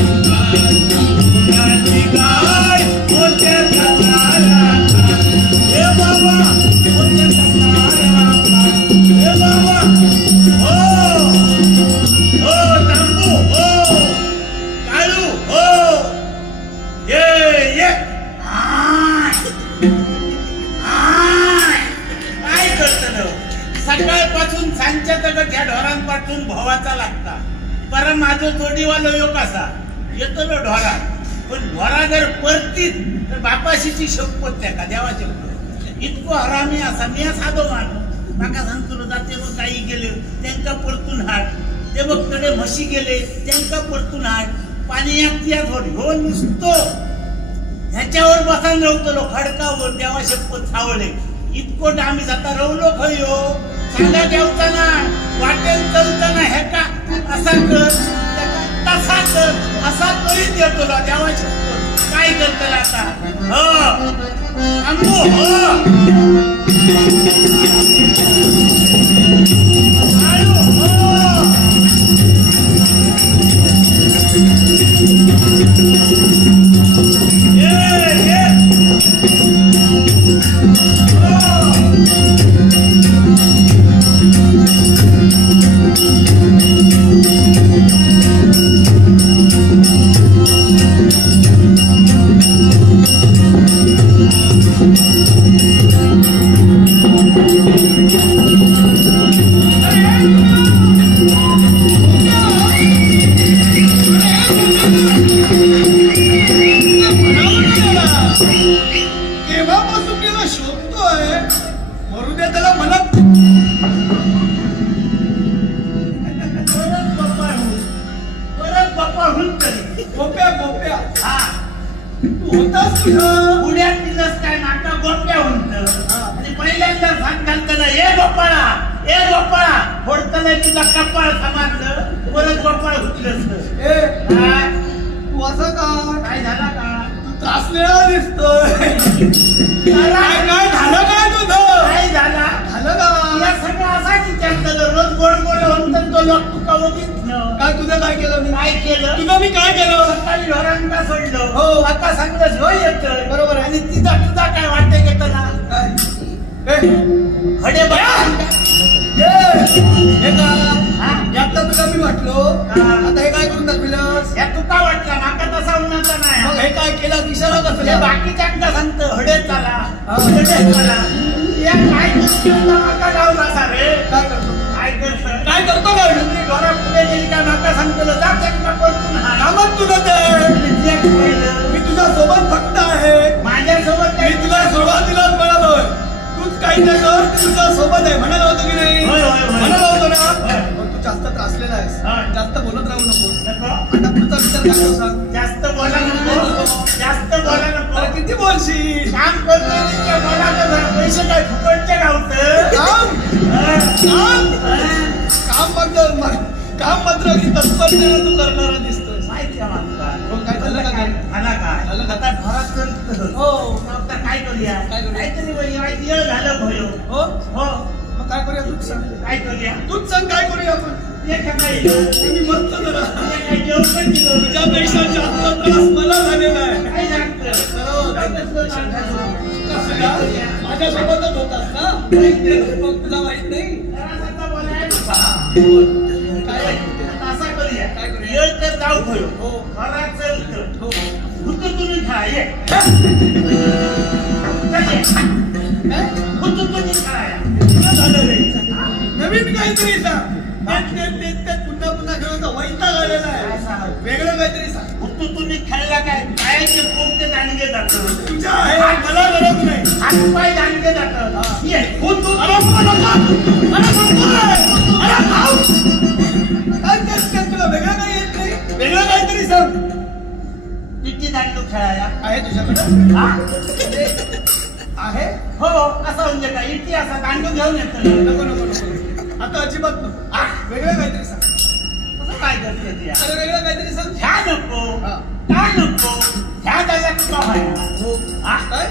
कोणाची देवाची शपथ त्या का? देवा इतको हरामी असा मी साधो माणूस. माका सांगतो जाते मग काही गेले त्यांका परतून हाड ते बघकडे म्हशी गेले त्यांका परतून हाड पाणी या थोडी हो नुसतो. ह्याच्यावर बसान रवतलो खडकावर देवा शपथ सावळे. इतको आम्ही जाता रवलो खयो हो. सांगा जेवताना वाटेल चलताना हे का? असा कर तसा कर असा करीत येतो देवा शपथ करतला आता हो थांबू हो गोप्या गोप्या. हा. तू होतास तुझं पुण्यात दिलंस काय नाका गोप्या होऊन आणि पहिल्यांदा सांग घालताना ए गोपाळा ए गोपाळा फोडताना तुला कपाळ समाजलं परत गोपाळ हुतलंस ए काय? तू असं का? काय झाला का? तू त्रासलेला दिसतोय. काय काय झालं काय तुझं? काय झाला? झालं या सगळं असा विचार केलं रोज गोड गोड होऊन तो लोक तुका बघितलं काय तुझं काय केलं मी? काय केलं? तुझं मी काय केलं? सकाळी ढोरांना सोडलं. हो. आता सांगलंस हो येत बरोबर. आणि तिचा तुझा काय वाटते घेताना बघा ए, हे का? यातलं तुला मी वाटलो. हा. आता हे काय करून दाखविलंस या तुका वाटला माका तसा उन्हाचा नाही. हे काय केलं? इशारा कसला बाकीच्यांका सांगतो हडे चाला. हा. हडे काय करतो माका लावला सा रे. काय करतो? काय करतो काय करतो काय तुम्ही घरा पुढे गेली का? माका सांगतो जा त्यांना परतून हा कामात तुझं ते. मी तुझ्या सोबत फक्त आहे. माझ्यासोबत मी काही तुला सुरुवातीलाच म्हणालोय तूच काही नाही कर मी तुझ्या सोबत आहे. म्हणाला होतो की नाही. म्हणाला होतो ना? तू जास्त त्रासलेला आहेस. जास्त बोलत राहू नको. आता पुढचा विचार काय करू सांग जास्त बोला नको. जास्त बोला नको. किती बोलशील? काम करतोय काम हा? काम हा? काम मात्र काम मात्र अगदी तत्परतेने तू करणारा दिसतोय माहिती आहे माणसा. हो, काय झालं का काय? झाला काय झालं का? आता घरात. हो आता काय करूया काय करूया? काहीतरी वय- येळ झालं भयो हो हो मग काय करूया तूच सांग काय करूया तूच सांग काय करूया आपण ते का काही मी मस्त जरा ते काही जेवण पण दिलं. तुझ्यापेक्षा जास्त त्रास मला झालेला आहे काय लागतं? काय करतो सांगा. कसं का? माझ्यासोबतच होतास ना मग तुला माहीत नाही नवीन काहीतरी सांग. तेच तेच तेच तेच पुन्हा पुन्हा खेळून वैताग आलेला काय आहे? वेगळं काहीतरी सांग. तुम्ही खायला काय? पायाचे पोट ते दांडगे जातं. तुझ्या आहे. मला हातपाय जातात ये तू- अरे. अरे खाऊ. काय तेच तुला वेगळं काही येत नाही वेगळं काहीतरी सांग किती दांडू आहे तुझ्याकडं हा? आहे हो असं म्हणजे काय इटी असा दांडू घेऊन येतो नको नको नको आता अजिबात नको वेगळं काहीतरी सांग कसं काय करते ती अरे वेगळं काहीतरी सांग ह्या नको हा. काय नको ह्या झाल्या तुला व्हायला? काय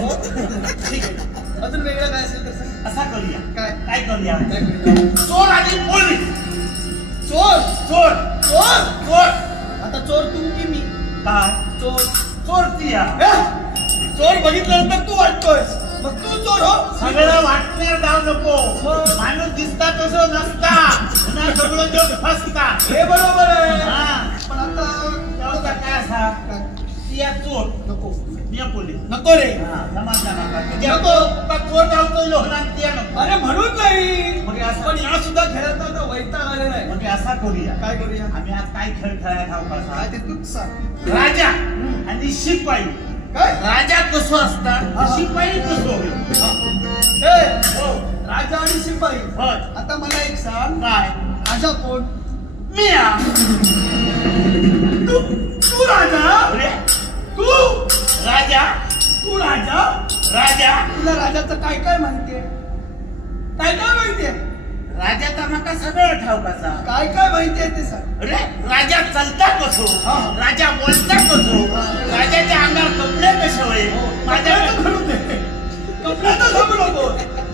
ठीक आहे अजून वेगळं काय असेल तर सांग. असा करूया. काय? काय करूया? काय करूया? चोर आणि पोलीस. चोर? चोर. चोर? चोर. आता चोर तू की मी? काय? चोर. चोरती या? ए, चोर बघितल्यानंतर तू वाटतोयस. मग तू चोर हो. सगळं वाटण्यात जाऊ नको. मग? माणूस दिसता तसं नसता. पुन्हा सगळं जग फसता. हे बरोबर आहे. हा. पण आता त्याचा काय असा? ती या चोर. पोलीस नको रे. हा, नका. तुझ्या नको. का चोर गावतो लोहरान ते नको अरे म्हणून नाही मग हे असं- पण या सुद्धा खेळात आता वैताग आलेला आहे. म्हणजे असा करूया. काय करूया? आम्ही आज काय खेळ खेळायला ठाऊ काय कसा ते तूच सांग. राजा आणि शिपाई. काय? राजा कसो असता. शिपाई कसो ए हो. राजा आणि शिपाई. आता मला एक सांग. काय? राजा कोण? मी. तू तू राजा? तू? राजा? तू राजा? राजा? तुला राजाचं काय काय माहितीये काय काय माहितीये राजाचा नका सगळं ठाऊ कसा काय काय माहितीये ते सांग. अरे राजा चालता कसो? हा. राजा बोलता कसो? हा. राजाच्या अंगावर कपडे कसे होय माझ्या कपड्याचं घालून दे. कपड्याचं सांगू नको.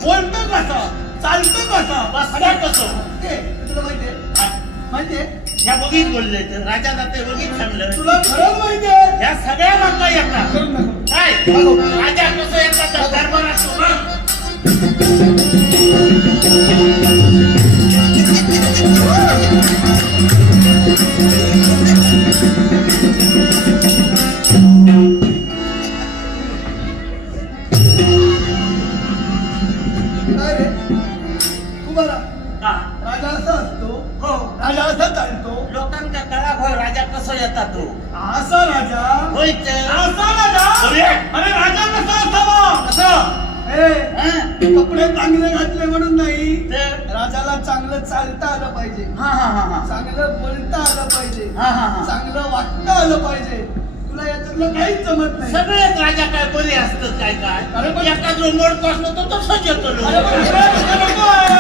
बोलतो कसा? चालतो कसा? बसता कसो? ते तुला माहितीये हा. माहितीये ह्या बघीत बोलले तर राजा जाते बघीत थांबलं तुला खरंच माहितीये ह्या सगळ्या मागता येतात. काय. राजा कसं येतात? तर दरबारात तो ना. राजा असा असतो राजा असा चालतो लोकांच्या तळात होय राजा कसं येतात तो असा राजा होय तर असा राजा अरे. अरे राजा कसा असावा? कसं? ए हा? कपडे चांगले घातले म्हणून नाही तर राजाला चांगलं चालता आलं पाहिजे. हा हा हा हा. चांगलं बोलता आलं पाहिजे. हा हा हा. चांगलं वागता आलं पाहिजे. तुला याच्यातलं काहीच जमत नाही सगळेच राजा काय बरे असतात काय काय अरे पण- एका तो तसंच येतो. अरे पण तुला तसं नको आहे.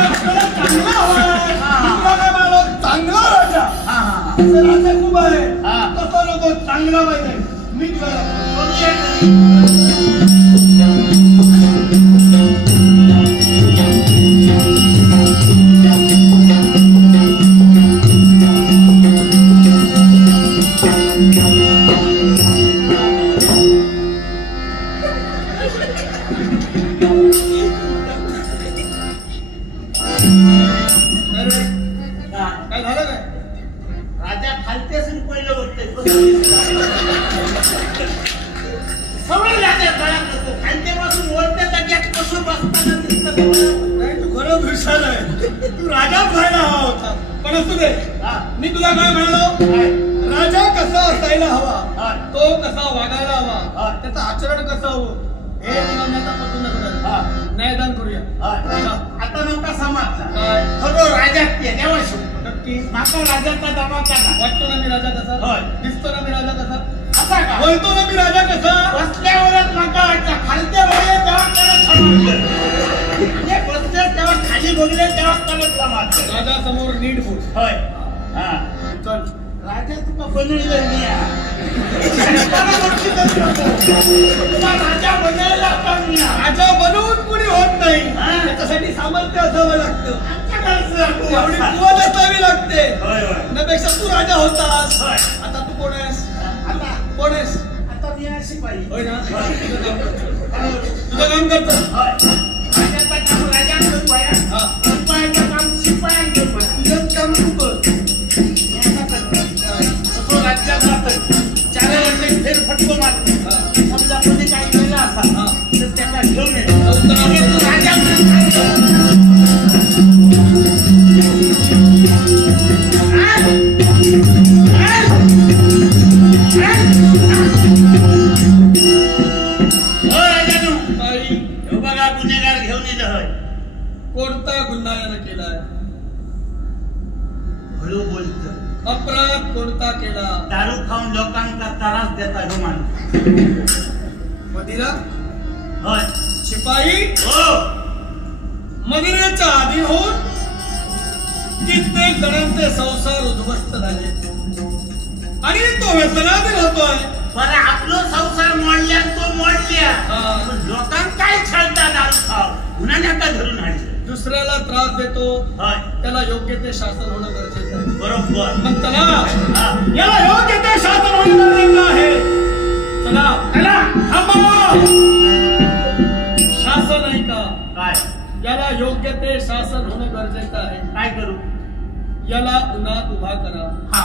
चांगला हवाय. हा. मी तुला काय म्हणालो? चांगला राजा हा हा हा असं राजा खूप आहे हा. तसं नको चांगला पाहिजे मी तुला तरी. तो कसा वागायला हवा. त्याचं आचरण कसं हवं हे तुला मी आता पटवून दाखवणार. आहे. न्यायदान करूया. आता नका समाजला काय? खरं राजात ते देवा शिव नक्की. माका राजाचा दबाव वाटतो ना मी राजा कसा? होय. दिसतो ना मी राजा कसा? असा का? बोलतो ना मी राजा कसा? बसल्यावरच माका खालते बघले तेव्हा करत बसले तेव्हा खाली बघले तेव्हा करत समजलं राजा समोर नीट बोल. होय. हा. चल. राजा तुका बनविलं मी राजा बनवायला पण मी आ. राजा बनवून कुणी होत नाही. त्याच्यासाठी सामर्थ्य असावं लागतं. आपण एवढी असावी. लागते. त्यापेक्षा तू राजा होतास. आता तू कोण आहेस? आता कोण आहेस? आता मी आहे शिपाई. होय ना? होय. तुझं काम करतो. राजाचं काम राजाकडून गुन्हेगार घेऊन येलं होय. कोणता गुन्हा यानं केलाय हळू बोलत. अपराध कोणता केला? दारू खाऊन लोकांना त्रास देता हो माणूस. मदिरा? होय. शिपाई? हो. मदिरेच्या आधी होऊन कित्येक जणांचे संसार उद्ध्वस्त झाले. आणि तो व्यसनात होतोय बरं आपलो संसार मोडल्या तो मोडल्या. लोकांना काय छळता दारू खाव आता धरून आणलं. दुसऱ्याला त्रास देतो त्याला योग्य ते शासन होणं गरजेचं आहे. बरोबर. मग चला. याला योग्य ते शासन होणं गरजेचं आहे. चला. चला. शासन आहे काय? याला योग्य ते शासन होणं गरजेचं आहे. काय करू? याला उन्हात उभा करा. हा.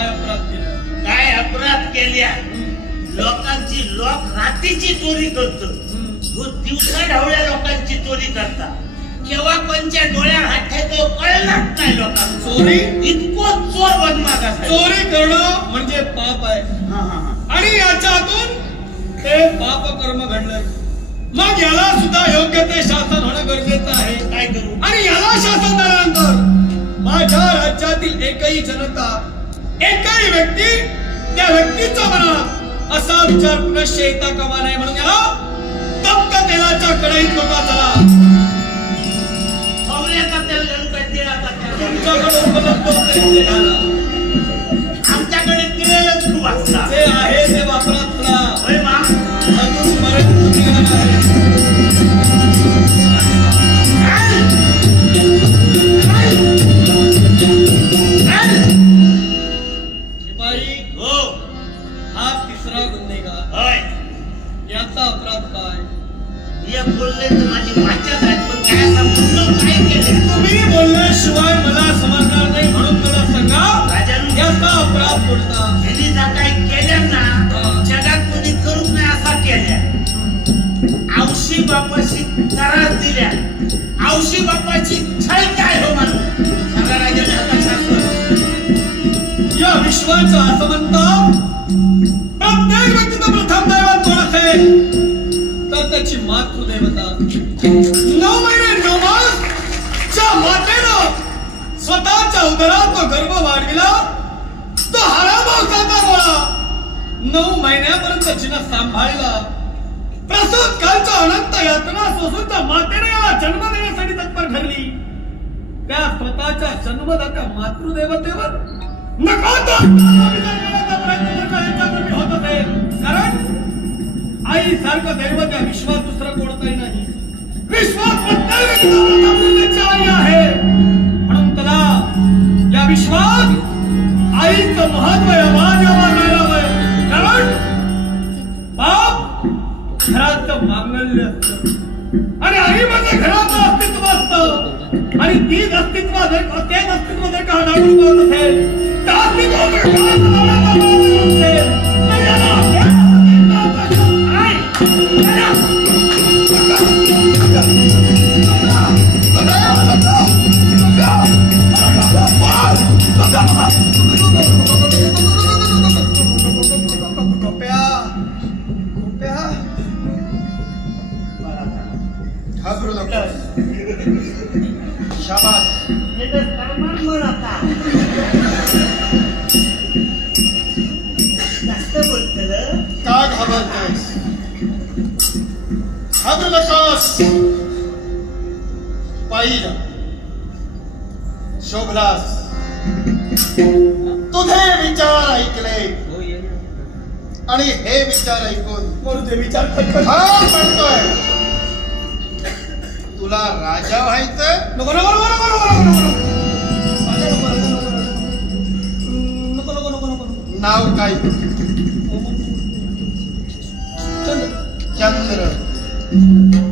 काय अपराध केला काय अपराध केल्या? लोकांची लोक रात्रीची चोरी करतो. दिवसा ढवळ्या लोकांची चोरी करता. केव्हा कोणच्या डोळ्यात हात ठेवतो कळलंच नाही लोकांना. चोरी? इतको चोर बदमाश. चोरी करणं म्हणजे पाप आहे. आणि याच्यातून ते पाप कर्म घडलं. मग याला सुद्धा योग्य ते शासन होणं गरजेचं आहे. काय करू? आणि याला शासन झाल्यानंतर माझ्या राज्यातील एकही जनता एकही व्यक्ती त्या व्यक्तीच्या मनात असा विचार पुनश्च येता कामा नये म्हणून याला तप्त तेलाच्या कढईत चला तिळाचा तेल घालून. तुमच्याकडे उपलब्ध त्रास दिल्या. आवशी बाप्पाची छाई काय हो मला? राजाने विश्वाचं असं म्हणतो जन्म मातृदेवतेवर कारण आई सारखं दैवत विश्वास दुसरा कोणताही नाही. विश्वास आई आहे. म्हणून त्याला या विश्वास आईचं महत्त्व या माझ्या कारण बाप घराचं मांगल्य असत. आणि आई आणि तीच अस्तित्व जर तेच अस्तित्व जर का हटावून बोलत असेल तर अस्तित्व मिळवण्याचा तुझे विचार ऐकले. आणि हे विचार ऐकून विचार हा म्हणतोय तुला राजा व्हायचं नको नको नको नको नको नको नको. नको नको नाव काय? चंद्र.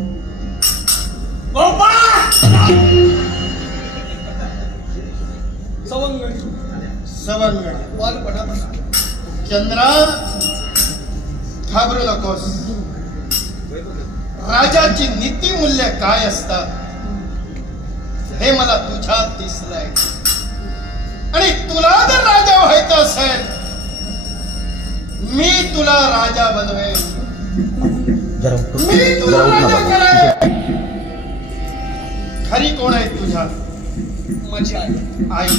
चंद्रा घाबरू नकोस राजाची नीती मूल्य काय असतात? हे मला तुझ्यात दिसलंय. आणि तुला जर राजा व्हायचं असेल मी तुला राजा बनवेन. मी तुला राजा करेन खरी कोण आहे तुझ्या माझी आई. आई.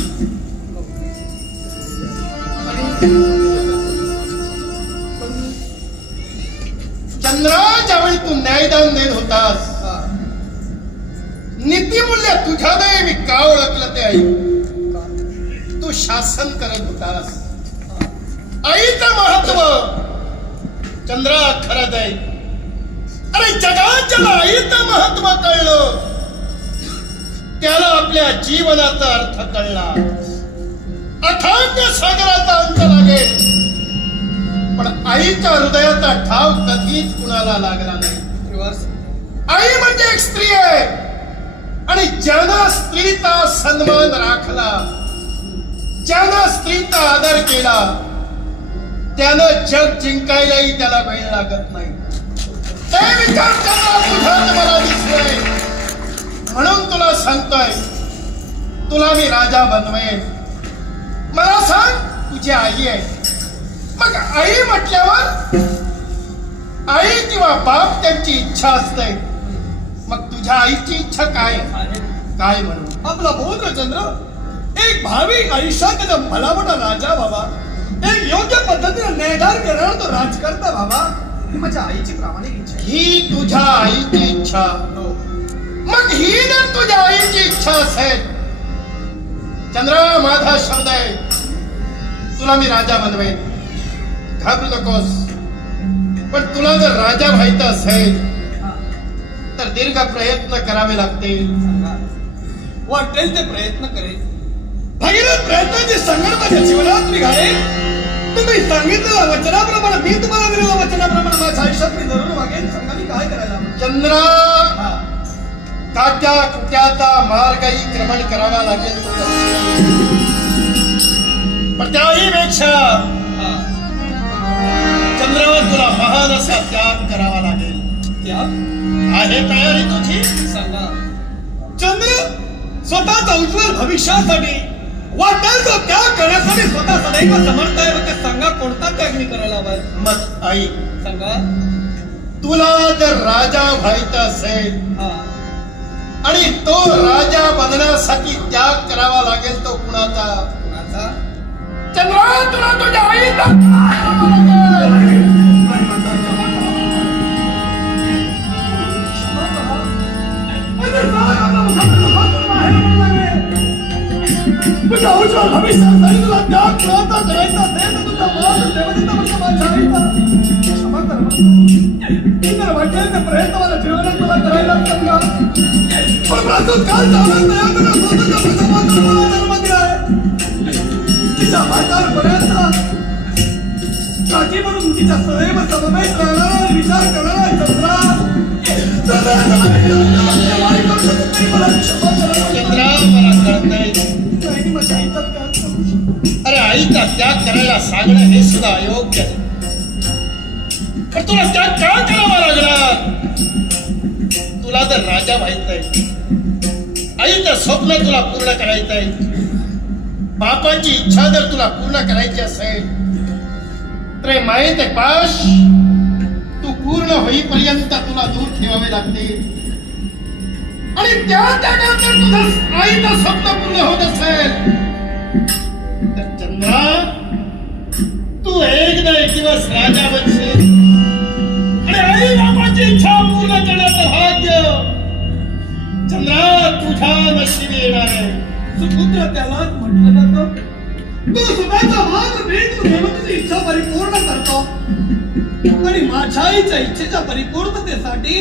चंद्रा ज्यावेळी तू न्यायदान देत होतास नीतिमूल्य तुझ्याने मी का ओळखलं ते आई? तू शासन करत होतास. आईचं महत्त्व चंद्रा खरं आहे अरे जगाच्या आईचं महत्त्व कळलं. त्याला आपल्या जीवनाचा अर्थ कळला. अथांग सागराचा अंत लागेल. पण आईच्या हृदयाचा ठाव कधीच कुणाला लागला नाही. आई म्हणजे एक स्त्री आहे. आणि ज्यानं स्त्रीचा सन्मान राखला ज्यानं स्त्रीचा आदर केला त्यानं जग जिंकायलाही त्याला वेळ लागत नाही. ते विचार करणार तुझ्यात मला दिसले म्हणून तुला सांगतोय तुला मी राजा बनवेन. मला सांग तुझी आई आहे. मग आई म्हटल्यावर आई किंवा बाप त्यांची इच्छा असते. मग तुझ्या आईची इच्छा काय? काय म्हणून आपला पौत्र चंद्र एक भावी आयुष्यात भला मोठा राजा बाबा एक योग्य पद्धतीने निर्धार करणारा तो राजकर्ता बाबा ही माझ्या आईची प्रामाणिक इच्छा ही तुझ्या आईची इच्छा. हो. मग ही जर तुझ्या आईची इच्छा असेल चंद्रा माझा शब्द आहे तुला मी राजा बनवेन. घाबरू नकोस पण तुला जर राजा व्हायचं असेल तर दीर्घ प्रयत्न करावे लागतील. वाटेल ते प्रयत्न करेल भगीरथ प्रयत्नाचे संगण माझ्या जीवनात निघाले तुम्ही सांगितलेल्या वचनाप्रमाणे मी तुम्हाला दिलेल्या वचनाप्रमाणे माझ्या आयुष्यात मी जरूर वागेन सांगा मी काय करायला? चंद्रा काट्या कुट्याचा मार्गही क्रमण करावा लागेल. पण त्याही पेक्षा. चंद्रावर तुला महान असा त्याग करावा लागेल. त्याग? आहे तयारी तुझी? सांगा. चंद्र स्वतःच्या उज्ज्वल भविष्यासाठी वाटेल तो त्याग करण्यासाठी स्वतः सदैव समर्थ आहे. मग सांगा कोणता त्याग मी करायला हवाय मग आई. सांगा. तुला जर राजा व्हायचं असेल हा. आणि तो राजा बनण्यासाठी त्याग करावा लागेल तो कुणाचा? कुणाचा? चंद्रा तुला तुझ्या आईचा तुझ्या उज्ज्वल भविष्यासाठी तुला त्याग कोणता करायचा असेल तर तुझ्या मुलाचं देवदत्त म्हणतो माझ्या क्षमा कर मला. वाटेल ते प्रयत्न मला जीवनात करायला पण काल नाही स्वतःच्या काठी म्हणून तिच्या सदैव समवेत राहणारा आणि विचार करणारा चंद्रा मला क्षमा करा करू. अरे त्याग करायला सांगणं हे सुद्धा अयोग्य आहे. पण तुला त्याग का करावा लागणार तुला तर राजा व्हायचंय आईचं स्वप्न तुला पूर्ण करायचंय बापाची इच्छा जर तुला पूर्ण करायची असेल तर माहीत आहे पाश तू पूर्ण होईपर्यंत तुला दूर ठेवावे लागतील आणि त्या त्यागात जर तुझं आईचं स्वप्न पूर्ण होत असेल. चंद्रा तू एक ना एक दिवस राजा बनशील. आणि आई बाबाची इच्छा पूर्ण करण्याचं भाग्य चंद्रा तुझ्या नशिबी येणार आहे. सुपुत्र त्यालाच म्हटलं जात तू सुखाचा भाग मी तू देवतेची इच्छा परिपूर्ण करतो. आणि माझ्या आईच्या इच्छेच्या परिपूर्णतेसाठी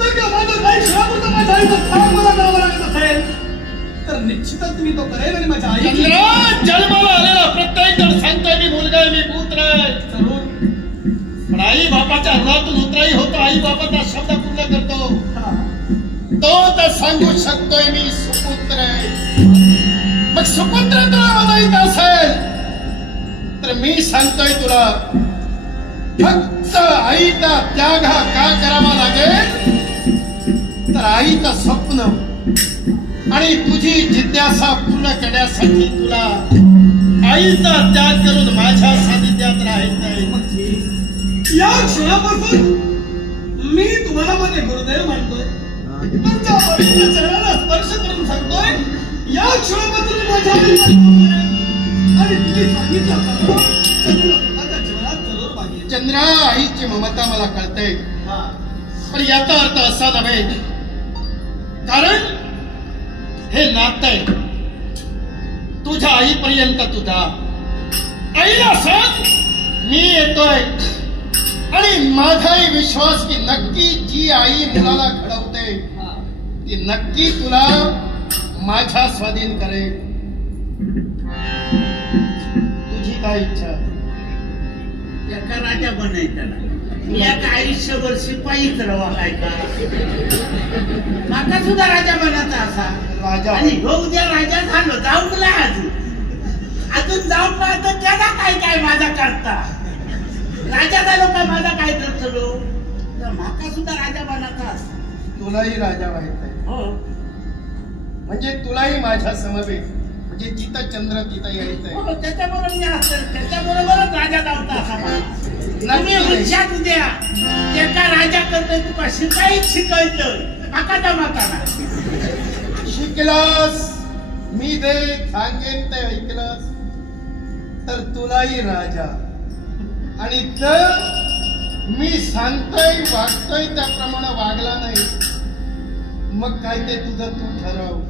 जर का माझं काही श्रापूर्त माझ्या आईचा त्याग मला करावा लागत असेल. तर निश्चितच मी तो करेल आणि माझ्या आई जन्माला आलेला प्रत्येक जण सांगतोय मी मुलगा आहे मी पुत्र आहे. जरूर पण आई बापाच्या ऋणातून उतराई होतो आई बापाचा शब्द पूर्ण करतो. तो तर सांगू शकतोय मी सुपुत्र आहे. मग सुपुत्र तुला म्हणायचं असेल. तर मी सांगतोय तुला फक्त आईचा त्याग हा का करावा लागेल? तर आईचं स्वप्न आणि तुझी जिज्ञासा पूर्ण करण्यासाठी तुला आईचा त्याग करून माझ्या सानिध्यात राहायचंय या क्षणापासून मी तुम्हाला माझे गुरुदेव मानतोय. तुमच्या पवित्र चरणाला स्पर्श करून सांगतोय या क्षणापासून माझ्या. आणि तुम्ही सांगितल्याप्रमाणे चंद्र आईची ममता मला कळते. पण याचा अर्थ असा नव्हे. कारण हे नातं आहे तुझ्या आईपर्यंत तुझा आईला सांग मी येतोय. आणि माझाही विश्वास की नक्की जी आई मुलाला घडवते ती नक्की तुला माझ्या स्वाधीन करेल. तुझी काय इच्छा? एका राजा बनायचा. मी आता आयुष्यभर शिपाईच रवा काय का माका सुद्धा राजा बनायचा असा. राजा आणि हो उद्या राजा झालो जाऊन ना अजून अजून जाऊन ना तर त्याला काय काय माझा करता? राजा झालो काय माझा काय करतलो तर माका सुद्धा राजा बनायचा असा तुलाही राजा माहीत आहे. हो. म्हणजे तुलाही माझ्या समवेत. म्हणजे जिथं चंद्र तिथं यायचंय हो त्याच्याबरोबर मी असेल त्याच्याबरोबरच राजा धावता असा मला तुम्ही लक्षात द्या एका राजा करतोय तुका शिकायच शिकायचं माका जमाता ना ऐकलास? मी दे सांगेन ते ऐकलास. तर तुलाही राजा. आणि जर मी सांगतोय वागतोय त्याप्रमाणे वागला नाही. मग काय ते तुझं तू ठरव.